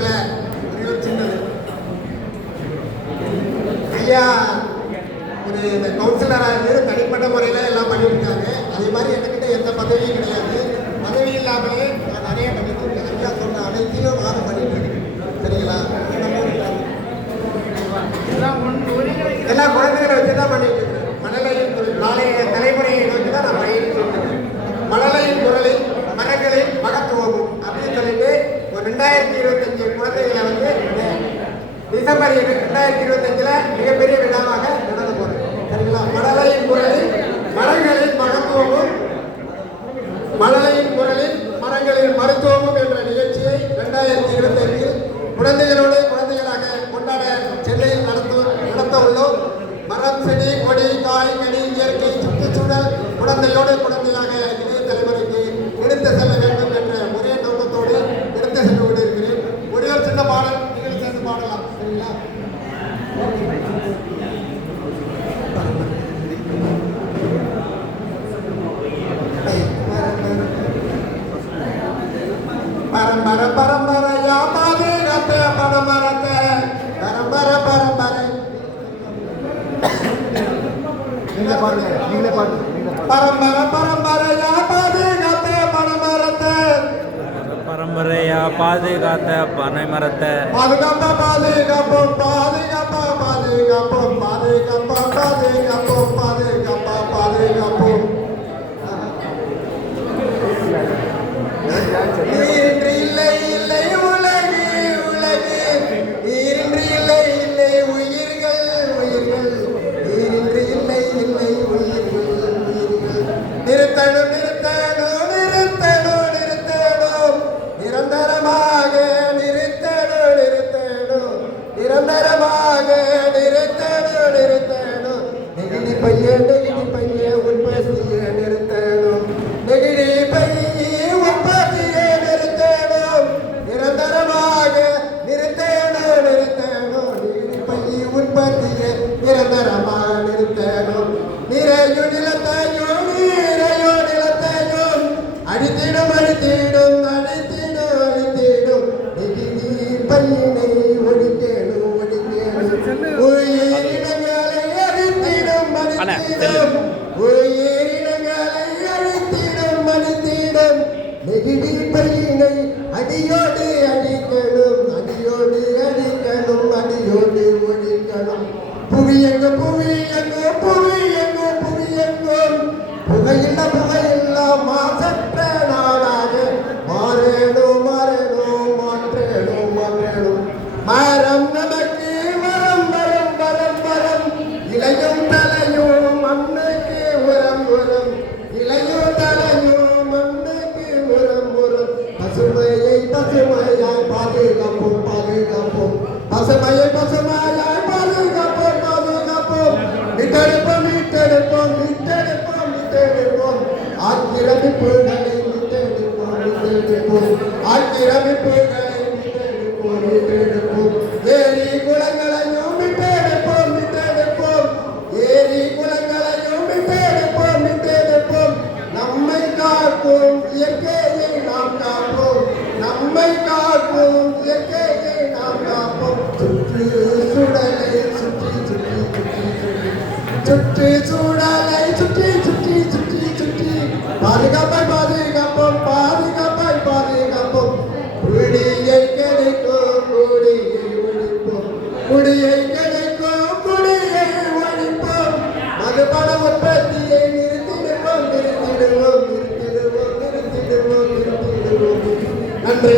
நேரத்தில் ஒரு சின்னது ஐயா ஒரு இந்த கவுன்சிலராக இருந்து தனிப்பட்ட முறையில் எல்லாம் பண்ணிட்டு இருக்காங்க. அதே மாதிரி என்கிட்ட எந்த பதவியும் கிடையாது. பதவி இல்லாமலே நான் நிறைய பண்ணிட்டு இருக்கேன். ஐயா சொன்ன அனைத்தையும் நானும் பண்ணிட்டு இருக்கேன். சரிங்களா? எல்லா குழந்தைகளை வச்சு தான் பண்ணிட்டு இருக்கேன். மழலையின் நாளைய தலைமுறையை நோக்கி தான் நான் பயிற்சி சொல்றேன். மழலையின் குரலில் மரங்களின் மகத்துவம் அப்படின்னு சொல்லிட்டு ஒரு 2025 குழந்தைகளை வந்து டிசம்பர் 2025 மிகப்பெரிய விழாவாக நடந்து போகுது. சரிங்களா? மழலையின் குரலில் மரங்களின் மகத்துவமும் மழலையின் குரலில் மரங்களின் மருத்துவமும் என்ற நிகழ்ச்சியை 2025 குழந்தைகளோடு குழந்தைகளாக கொண்டாட சென்னையில் நடத்த உள்ளோம். மரம், செடி, கொடி, காய், கனி, இயற்கை, சுற்றுச்சூழல் குழந்தையோடு குழந்தையாக இளைய தலைமுறைக்கு எடுத்து செல்ல வேண்டும் என்ற ஒரே நோக்கத்தோடு எடுத்து சென்று கொண்டு இருக்கிறேன். ஒரே ஒரு சின்ன பாடல் நீங்கள் சேர்ந்து பாடலாம். சரிங்களா? பரம்பர பரம்பரையா பாதுகாத்த பரமரத்தை பரம்பர பரம்பரை பரம்பர பரம்பரையா பாதுகாத்த பனமரத்தை பரம்பரையா பாதுகாத்த பனைமரத்தை பாதுகாப்போம் பாதுகாப்போம் பாதுகாப்போம் பாதுகாப்போம் பாதுகாப்போம் பாதுகாப்போம் பாதுகாப்போம் பாதுகாப்போம். நீரின்றி இல்லை இல்லை உலகு உலகு நீரின்றி இல்லை இல்லை உயிர்கள் உயிர்கள் நீரின்றி இல்லை இல்லை உயிர்கள் உயிர்கள். நிறுத்தணும் நிறுத்தணும் நிறுத்தணும் நிறுத்தணும் நிரந்தரமாக நிறுத்தணும் நிறுத்தணும் நிரந்தரமாக நிறுத்தணும் நிறுத்தணும். நெகிழி பையன் உற்பத்தியை நிறுத்தணும். நெகிழி பையன் உற்பத்தியை நிறுத்தணும். நிரந்தரமாக நிறுத்தணும் நிறுத்தணும். நெகிழி பையன் உற்பத்தியை நிரந்தரமாக நிறுத்தணும். நிறையோ நிலத்தையும் நீரையோ நிலத்தையும் அடித்திடும் அடித்திடும் அடித்திடும் அடித்திடும். நெகிழி பையனை ஒடிக்கணும் ஒடிக்கணும். உயிரினங்களை அடித்திடும் அடித்திடும் உயிரினங்களை அழித்திடும் அழித்திடும். நெகிழி பையினை அடியோடு அடிக்கணும் அடியோடு அடிக்கணும் அடியோடு ஒழிக்கணும். புவியங்கு புவியங்கு புவியங்கு புவியங்கும் புகையில்ல மாசற்ற நாடாக மாறேனும் மாறேனும் மாற்றேனும் மாற்றேனும். மரம் நமக்கு மரம் வரம் வரம் வரம் இளையும் தலையும் மண்ணுக்கு உரம் உரம் இளையும் தலையும் மண்ணுக்கு உரம் உரம். பசுமையை பசுமையாய் பாதுகாப்போம் பாதுகாப்போம் பசுமையை பசுமையாய் பாதுகாப்போம் பாதுகாப்போம். மீட்டெடுப்போம் மீட்டெடுப்போம் மீட்டெடுப்போம் மீட்டெடுப்போம். ஆக்கிரமிப்புகளை மீட்டெடுப்போம் மீட்டெடுப்போம் ஆக்கிரமிப்புகளை மீட்டெடுப்போம் மீட்டெடுப்போம். ஏரி குளங்களையும் மீட்டெடுப்போம் மீட்டெடுப்போம் ஏரி குளங்களையும் மீட்டெடுப்போம் மீட்டெடுப்போம். நம்மை காக்கும் இயற்கையை நாம் காப்போம் நம்மை காக்கும் இயற்கையை நாம் காப்போம். சுற்றுச்சூழலை சுற்றி சுற்றி சுற்றி சுற்றுச்சூழலை சுற்றி சுற்றி சுற்றி சுற்றி பாதுகாப்பாய் பாதுகாப்போம் பாதுகாப்பாய் பாதுகாப்போம். குடியை கிடைக்கும் குடியை ஒழிப்போம் குடியை கிடைக்கும் குடியை ஒழிப்போம். மதுபான உற்பத்தியை நிறுத்திடுவோம் நிறுத்திடுவோம் நிறுத்திடுவோம் நிறுத்திடுவோம் நிறுத்திடுவோம். நன்றி.